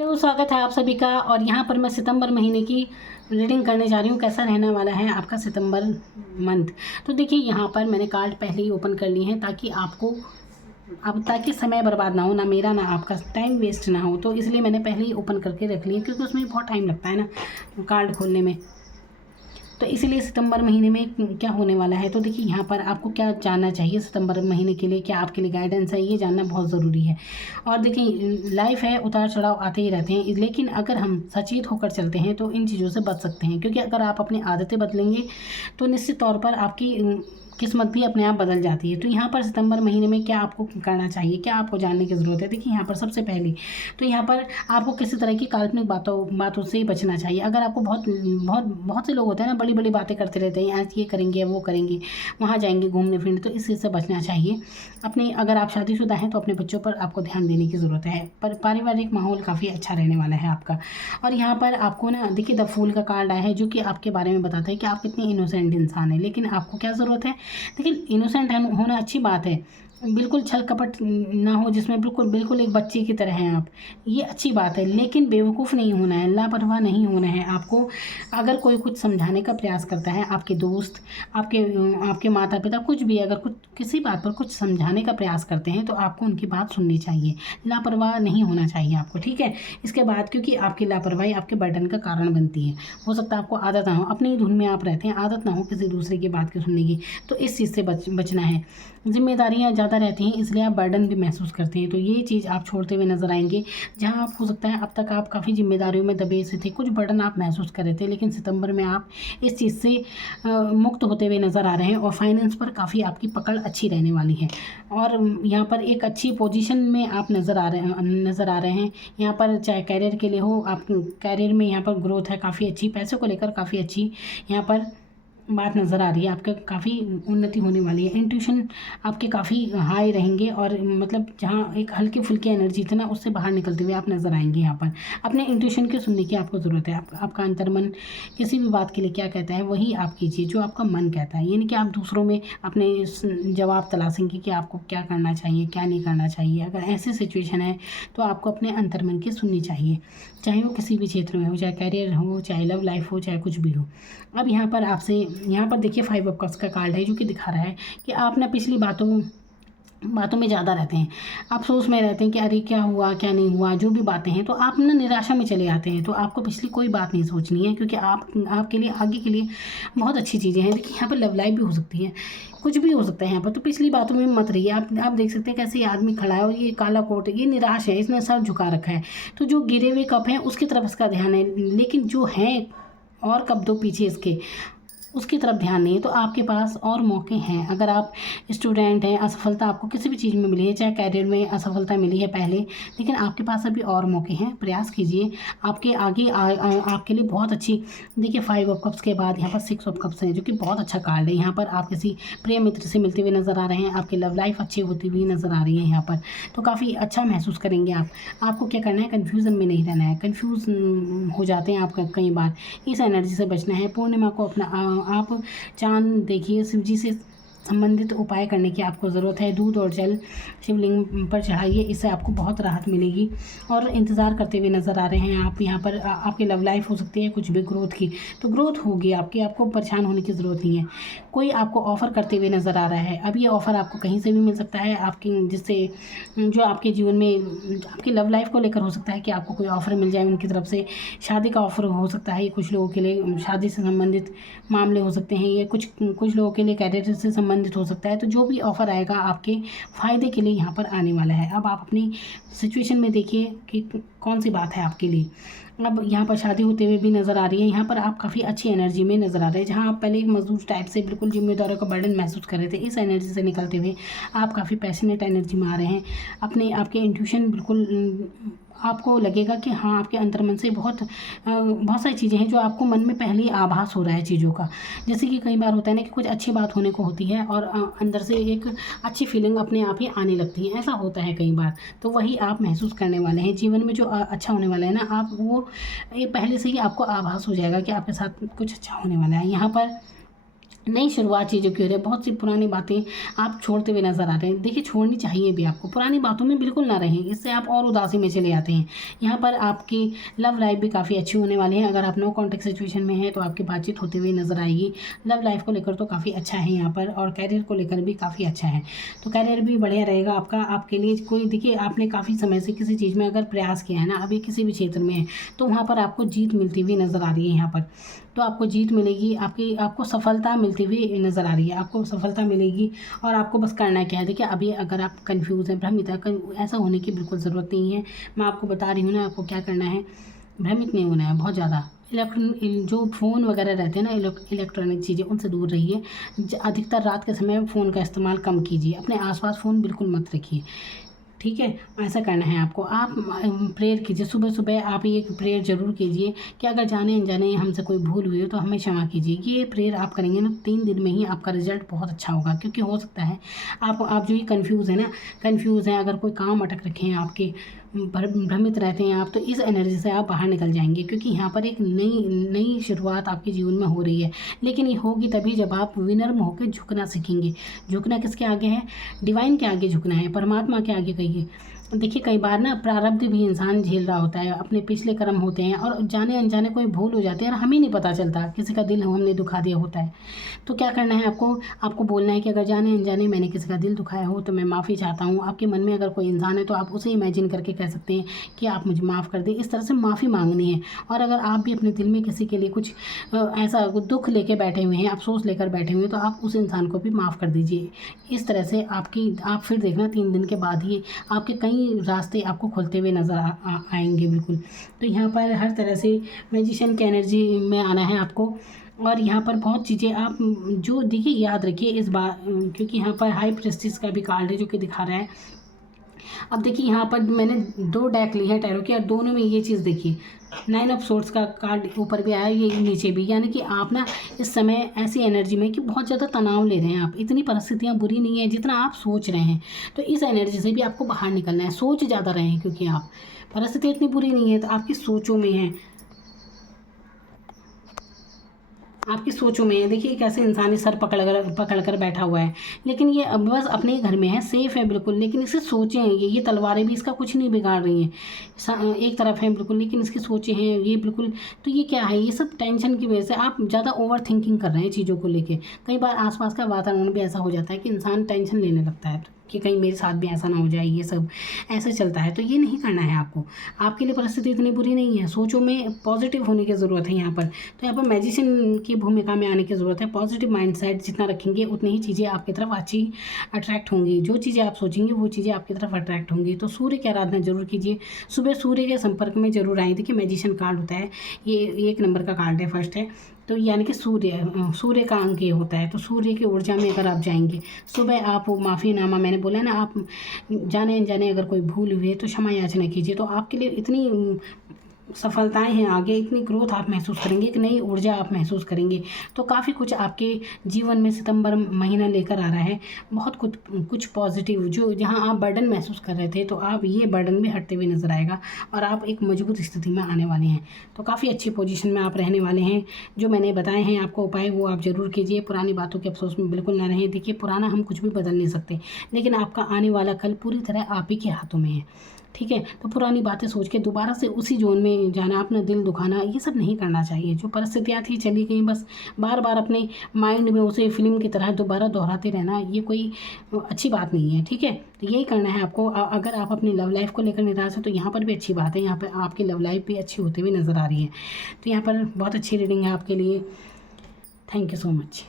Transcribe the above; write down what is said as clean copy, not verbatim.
Hello, स्वागत है आप सभी का। और यहाँ पर मैं सितंबर महीने की रीडिंग करने जा रही हूँ, कैसा रहने वाला है आपका सितंबर मंथ। तो देखिए, यहाँ पर मैंने कार्ड पहले ही ओपन कर लिए हैं ताकि आपको अब ताकि समय बर्बाद ना हो, ना मेरा ना आपका टाइम वेस्ट ना हो। तो इसलिए मैंने पहले ही ओपन करके रख लिए, क्योंकि उसमें बहुत टाइम लगता है ना कार्ड खोलने में। तो इसीलिए सितंबर महीने में क्या होने वाला है, तो देखिए यहाँ पर आपको क्या जानना चाहिए सितंबर महीने के लिए, क्या आपके लिए गाइडेंस है, ये जानना बहुत ज़रूरी है। और देखिए, लाइफ है, उतार चढ़ाव आते ही रहते हैं, लेकिन अगर हम सचेत होकर चलते हैं तो इन चीज़ों से बच सकते हैं। क्योंकि अगर आप अपनी आदतें बदलेंगे तो निश्चित तौर पर आपकी किस्मत भी अपने आप बदल जाती है। तो यहाँ पर सितंबर महीने में क्या आपको करना चाहिए, क्या आपको जानने की ज़रूरत है। देखिए, यहाँ पर सबसे पहले तो यहाँ पर आपको किसी तरह की काल्पनिक बातों से ही बचना चाहिए। अगर आपको बहुत से लोग होते हैं ना, बड़ी बड़ी बातें करते रहते हैं, आज ये करेंगे, वो करेंगे, वहाँ जाएंगे घूमने फिरने, तो इस चीज़ से बचना चाहिए। अपने अगर आप शादीशुदा हैं तो अपने बच्चों पर आपको ध्यान देने की ज़रूरत है। पर पारिवारिक माहौल काफ़ी अच्छा रहने वाला है आपका। और यहाँ पर आपको ना देखिए, द फूल का कार्ड आया है, जो कि आपके बारे में बताता है कि आप कितने इनोसेंट इंसान हैं। लेकिन आपको क्या ज़रूरत है, देखिए, इनोसेंट होना अच्छी बात है, बिल्कुल छल कपट ना हो, जिसमें बिल्कुल एक बच्चे की तरह हैं आप, ये अच्छी बात है। लेकिन बेवकूफ़ नहीं होना है, लापरवाह नहीं होना है आपको। अगर कोई कुछ समझाने का प्रयास करता है, आपके दोस्त, आपके आपके माता पिता, कुछ भी अगर कुछ किसी बात पर कुछ समझाने का प्रयास करते हैं तो आपको उनकी बात सुननी चाहिए, लापरवाह नहीं होना चाहिए आपको, ठीक है। इसके बाद, क्योंकि आपकी लापरवाही आपके बर्डन का कारण बनती है। हो सकता है आपको आदत ना हो, अपनी धुन में आप रहते हैं, आदत ना हो किसी दूसरे की बात की सुनने की, तो इस चीज़ से बचना है। जिम्मेदारियाँ ज़्यादा रहती हैं, इसलिए आप बर्डन भी महसूस करते हैं, तो ये चीज़ आप छोड़ते हुए नज़र आएंगे। जहाँ आप हो सकता है अब तक आप काफ़ी जिम्मेदारियों में दबे से थे, कुछ बर्डन आप महसूस कर रहे थे, लेकिन सितंबर में आप इस चीज़ से मुक्त होते हुए नज़र आ रहे हैं। और फाइनेंस पर काफ़ी आपकी पकड़ अच्छी रहने वाली है। और यहाँ पर एक अच्छी पोजीशन में आप नज़र आ रहे हैं। यहाँ पर चाहे कैरियर के लिए हो, आप कैरियर में यहाँ पर ग्रोथ है काफ़ी अच्छी, पैसों को लेकर काफ़ी अच्छी यहाँ पर बात नज़र आ रही है। आपका काफ़ी उन्नति होने वाली है। इंट्यूशन आपके काफ़ी हाई रहेंगे, और मतलब जहाँ एक हल्के फुल्के एनर्जी थी ना, उससे बाहर निकलते हुए आप नज़र आएंगे। यहाँ पर अपने इंट्यूशन के सुनने की आपको ज़रूरत है। आपका अंतर्मन किसी भी बात के लिए क्या कहता है, वही आप कीजिए जो आपका मन कहता है। यानी कि आप दूसरों में अपने जवाब तलाशेंगे कि आपको क्या करना चाहिए, क्या नहीं करना चाहिए। अगर ऐसी सिचुएशन है तो आपको अपने अंतर्मन की सुननी चाहिए, चाहे वो किसी भी क्षेत्र में हो, चाहे कैरियर हो, चाहे लव लाइफ हो, चाहे कुछ भी हो। अब यहाँ पर देखिए, 5 ऑफ कप्स का कार्ड है, जो कि दिखा रहा है कि आप ना पिछली बातों में ज़्यादा रहते हैं, अफसोस में रहते हैं कि अरे क्या हुआ, क्या नहीं हुआ, जो भी बातें हैं, तो आप ना निराशा में चले आते हैं। तो आपको पिछली कोई बात नहीं सोचनी है, क्योंकि आपके लिए आगे के लिए बहुत अच्छी चीज़ें हैं। देखिए, यहाँ पर लव लाइफ भी हो सकती है, कुछ भी हो सकता है यहाँ पर। तो पिछली बातों में मत रहिए। आप देख सकते हैं कैसे ये आदमी खड़ा है, और ये काला कोट है, ये निराश है, इसने सर झुका रखा है। तो जो गिरे हुए कप हैं उसकी तरफ इसका ध्यान है, लेकिन जो है और कप दो पीछे इसके, उसकी तरफ ध्यान नहीं है। तो आपके पास और मौके हैं। अगर आप स्टूडेंट हैं, असफलता आपको किसी भी चीज़ में मिली है, चाहे कैरियर में असफलता मिली है पहले, लेकिन आपके पास अभी और मौके हैं, प्रयास कीजिए। आपके आगे आपके लिए बहुत अच्छी, देखिए 5 ऑफ कप्स के बाद यहाँ पर 6 ऑफ कप्स है, जो कि बहुत अच्छा कार्ड है। यहाँ पर आप किसी प्रिय मित्र से मिलते हुए नज़र आ रहे हैं, आपकी लव लाइफ अच्छी होती हुई नज़र आ रही है यहाँ पर। तो काफ़ी अच्छा महसूस करेंगे आप। आपको क्या करना है, कन्फ्यूज़न में नहीं रहना है। कन्फ्यूज़ हो जाते हैं आप कई बार, इस एनर्जी से बचना है। पूर्णिमा को अपना आप चांद देखिए, शिव जी से संबंधित उपाय करने की आपको ज़रूरत है। दूध और जल शिवलिंग पर चढ़ाइए, इससे आपको बहुत राहत मिलेगी। और इंतज़ार करते हुए नज़र आ रहे हैं आप। यहाँ पर आपकी लव लाइफ हो सकती है कुछ भी ग्रोथ की, तो ग्रोथ होगी आपकी, आपको परेशान होने की ज़रूरत नहीं है। कोई आपको ऑफ़र करते हुए नज़र आ रहा है। अब ये ऑफ़र आपको कहीं से भी मिल सकता है, आपकी जिससे जो आपके जीवन में आपकी लव लाइफ को लेकर हो सकता है कि आपको कोई ऑफ़र मिल जाए उनकी तरफ से। शादी का ऑफ़र हो सकता है, ये कुछ लोगों के लिए शादी से संबंधित मामले हो सकते हैं, ये कुछ लोगों के लिए कैरियर से संबंधित हो सकता है। तो जो भी ऑफ़र आएगा आपके फ़ायदे के लिए यहाँ पर आने वाला है। अब आप अपनी सिचुएशन में देखिए कि कौन सी बात है आपके लिए। अब यहाँ पर शादी होते हुए भी नज़र आ रही है। यहाँ पर आप काफ़ी अच्छी एनर्जी में नज़र आ रहे हैं। जहाँ आप पहले एक मजदूर टाइप से बिल्कुल जिम्मेदारों का बर्डन महसूस कर रहे थे, इस एनर्जी से निकलते हुए आप काफ़ी पैशनेट एनर्जी में आ रहे हैं। आपके इंट्यूशन बिल्कुल, आपको लगेगा कि हाँ, आपके अंतर्मन से बहुत सारी चीज़ें हैं जो आपको मन में पहले ही आभास हो रहा है चीज़ों का। जैसे कि कई बार होता है ना कि कुछ अच्छी बात होने को होती है, और अंदर से एक अच्छी फीलिंग अपने आप ही आने लगती है, ऐसा होता है कई बार। तो वही आप महसूस करने वाले हैं। जीवन में जो अच्छा होने वाला है ना, आप वो ये पहले से ही आपको आभास हो जाएगा कि आपके साथ कुछ अच्छा होने वाला है। यहाँ पर नई शुरुआत चीज़ों की हो रही है, बहुत सी पुरानी बातें आप छोड़ते हुए नज़र आ रहे हैं। देखिए छोड़नी चाहिए भी आपको, पुरानी बातों में बिल्कुल ना रहें, इससे आप और उदासी में चले जाते हैं। यहाँ पर आपकी लव लाइफ भी काफ़ी अच्छी होने वाली है। अगर आप नो कॉन्टैक्ट सिचुएशन में हैं तो आपकी बातचीत होती हुई नज़र आएगी। लव लाइफ को लेकर तो काफ़ी अच्छा है यहाँ पर, और कैरियर को लेकर भी काफ़ी अच्छा है। तो कैरियर भी बढ़िया रहेगा आपका। आपके लिए कोई, देखिए आपने काफ़ी समय से किसी चीज़ में अगर प्रयास किया है ना, अभी किसी भी क्षेत्र में है, तो वहाँ पर आपको जीत मिलती हुई नज़र आ रही है। यहाँ पर तो आपको जीत मिलेगी, आपको सफलता मिलती हुई नज़र आ रही है, आपको सफलता मिलेगी। और आपको बस करना क्या है, देखिए अभी अगर आप कन्फ्यूज़ हैं, भ्रमित हैं, ऐसा होने की बिल्कुल ज़रूरत नहीं है। मैं आपको बता रही हूँ ना आपको क्या करना है, भ्रमित नहीं होना है बहुत ज़्यादा। जो फ़ोन वगैरह रहते हैं ना, इलेक्ट्रॉनिक चीज़ें, उनसे दूर रहिए। अधिकतर रात के समय फ़ोन का इस्तेमाल कम कीजिए, अपने आसपास फ़ोन बिल्कुल मत रखिए, ठीक है। ऐसा करना है आपको। आप प्रेयर कीजिए, सुबह सुबह आप ये प्रेयर ज़रूर कीजिए कि अगर जाने अनजाने हमसे कोई भूल हुई हो तो हमें क्षमा कीजिए। ये प्रेयर आप करेंगे ना, 3 दिन में ही आपका रिजल्ट बहुत अच्छा होगा। क्योंकि हो सकता है आप जो ये कन्फ्यूज़ हैं, अगर कोई काम अटक रखे हैं आपके, भ्रमित रहते हैं आप, तो इस एनर्जी से आप बाहर निकल जाएंगे। क्योंकि यहाँ पर एक नई शुरुआत आपके जीवन में हो रही है। लेकिन ये होगी तभी जब आप विनम्र होकर झुकना सीखेंगे। झुकना किसके आगे है? डिवाइन के आगे झुकना है, परमात्मा के आगे कहिए। देखिए कई बार ना प्रारब्ध भी इंसान झेल रहा होता है, अपने पिछले कर्म होते हैं, और जाने अनजाने कोई भूल हो जाती है और हमें नहीं पता चलता, किसी का दिल हमने दुखा दिया होता है। तो क्या करना है आपको बोलना है कि अगर जाने अनजाने मैंने किसी का दिल दुखाया हो तो मैं माफ़ी चाहता हूँ। आपके मन में अगर कोई इंसान है तो आप उसे इमेजिन करके कह सकते हैं कि आप मुझे माफ़ कर दें। इस तरह से माफ़ी मांगनी है। और अगर आप भी अपने दिल में किसी के लिए कुछ ऐसा दुख लेके बैठे हुए हैं, अफसोस लेकर बैठे हुए हैं, तो आप उस इंसान को भी माफ़ कर दीजिए। इस तरह से आप फिर देखना 3 दिन के बाद ही आपके कई रास्ते आपको खुलते हुए नज़र आएंगे बिल्कुल। तो यहाँ पर हर तरह से मैजिशियन की एनर्जी में आना है आपको। और यहाँ पर बहुत चीज़ें आप जो देखिए याद रखिए इस बार, क्योंकि यहाँ पर हाई प्रेस्टिज का भी कार्ड है जो कि दिखा रहा है। अब देखिए यहाँ पर मैंने 2 डेक लिए हैं टैरो के, और दोनों में ये चीज़ देखिए, 9 ऑफ सोर्ड्स का कार्ड ऊपर भी आया, ये नीचे भी। यानी कि आप ना इस समय ऐसी एनर्जी में कि बहुत ज़्यादा तनाव ले रहे हैं आप। इतनी परिस्थितियाँ बुरी नहीं है जितना आप सोच रहे हैं। तो इस एनर्जी से भी आपको बाहर निकलना है। सोच ज़्यादा रहे हैं, क्योंकि आप, परिस्थिति इतनी बुरी नहीं है, तो आपकी सोचों में है, आपकी सोचों में है। देखिए कैसे इंसान सर पकड़ कर बैठा हुआ है, लेकिन ये अब बस अपने ही घर में है, सेफ है बिल्कुल। लेकिन इसकी सोचें हैं, ये तलवारें भी इसका कुछ नहीं बिगाड़ रही हैं, एक तरफ है बिल्कुल, लेकिन इसकी सोचें हैं ये बिल्कुल। तो ये क्या है, ये सब टेंशन की वजह से आप ज़्यादा ओवर थिंकिंग कर रहे हैं चीज़ों को लेके। कई बार आसपास का वातावरण भी ऐसा हो जाता है कि इंसान टेंशन लेने लगता है कि कहीं मेरे साथ भी ऐसा ना हो जाए, ये सब ऐसे चलता है। तो ये नहीं करना है आपको। आपके लिए परिस्थिति इतनी बुरी नहीं है, सोचों में पॉजिटिव होने की ज़रूरत है यहाँ पर। तो यहाँ पर मैजिशियन की भूमिका में आने की ज़रूरत है। पॉजिटिव माइंडसेट जितना रखेंगे उतनी ही चीज़ें आपकी तरफ अच्छी अट्रैक्ट होंगी। जो चीज़ें आप सोचेंगे वो चीज़ें आपकी तरफ अट्रैक्ट होंगी। तो सूर्य की आराधना जरूर कीजिए, सुबह सूर्य के संपर्क में जरूर आए। देखिए मैजिशियन कार्ड होता है, ये 1 नंबर का कार्ड है, फर्स्ट है। तो यानी कि सूर्य का अंक ये होता है। तो सूर्य की ऊर्जा में अगर आप जाएंगे, सुबह आप माफ़ीनामा, मैंने बोला ना, आप जाने अनजाने अगर कोई भूल हुई है तो क्षमा याचना कीजिए। तो आपके लिए इतनी सफलताएं हैं आगे, इतनी ग्रोथ आप महसूस करेंगे, एक नई ऊर्जा आप महसूस करेंगे। तो काफ़ी कुछ आपके जीवन में सितंबर महीना लेकर आ रहा है, बहुत कुछ पॉजिटिव। जो जहां आप बर्डन महसूस कर रहे थे, तो आप ये बर्डन भी हटते हुए नजर आएगा, और आप एक मजबूत स्थिति में आने वाले हैं। तो काफ़ी अच्छी पोजीशन में आप रहने वाले हैं। जो मैंने बताए हैं आपको उपाय, वो आप ज़रूर कीजिए। पुरानी बातों के अफसोस में बिल्कुल ना रहें। देखिए पुराना हम कुछ भी बदल नहीं सकते, लेकिन आपका आने वाला कल पूरी तरह आप ही के हाथों में है, ठीक है। तो पुरानी बातें सोच के दोबारा से उसी जोन में जाना, अपना दिल दुखाना, ये सब नहीं करना चाहिए। जो परिस्थितियाँ थी चली गई, बस बार बार अपने माइंड में उसे फिल्म की तरह दोबारा दोहराते रहना, ये कोई अच्छी बात नहीं है, ठीक है। तो यही करना है आपको। अगर आप अपनी लव लाइफ को लेकर निराश हो तो यहाँ पर भी अच्छी बात है, यहाँ पर आपकी लव लाइफ भी अच्छी होती हुई नज़र आ रही है। तो यहाँ पर बहुत अच्छी रीडिंग है आपके लिए। Thank you so much.